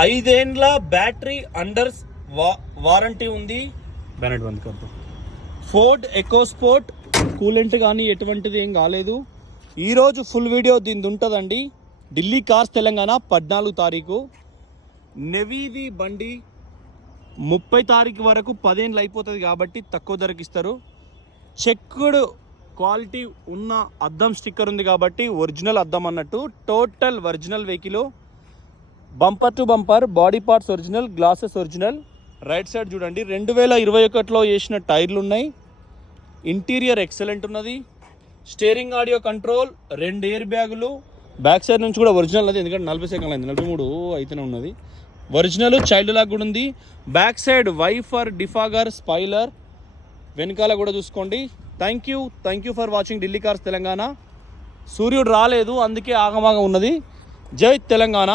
5 ఏండ్ల battery under warranty ఉంది. Bonnet బంద్ కర్. ఫోర్డ్ ఎకోస్పోర్ట్ కూలెంట్ కానీ ఎటువంటిది ఏం కాలేదు. ఈరోజు ఫుల్ వీడియో దీని ఉంటుందండి. ఢిల్లీ కార్స్ తెలంగాణ 14 తారీఖు. నెవీది బండి 30 తారీఖు వరకు 10 ఏళ్ళు అయిపోతుంది కాబట్టి తక్కువ ధరకు ఇస్తారు. చెక్కుడు క్వాలిటీ ఉన్న అద్దం స్టిక్కర్ ఉంది కాబట్టి ఒరిజినల్ అద్దం అన్నట్టు. Total original vehicle. Bumper to bumper, body parts original, glasses original. Right side చూడండి 2021లో వేసిన టైర్లు ఉన్నాయి. ఇంటీరియర్ ఎక్సలెంట్ ఉన్నది. స్టీరింగ్ ఆడియో కంట్రోల్, 2 ఎయిర్ బ్యాగులు. బ్యాక్ సైడ్ నుంచి కూడా ఒరిజినల్ అది, ఎందుకంటే 40 సెకండ్లు అయింది, 43 అయితేనే ఉన్నది. ఒరిజినల్ చైల్డ్ లాక్ కూడా ఉంది. Back side వైఫర్, defogger, spoiler. వెనకాల కూడా చూసుకోండి. Thank you for watching Delhi cars Telangana. సూర్యుడు రాలేదు అందుకే ఆగమాగం ఉన్నది. జై తెలంగాణ.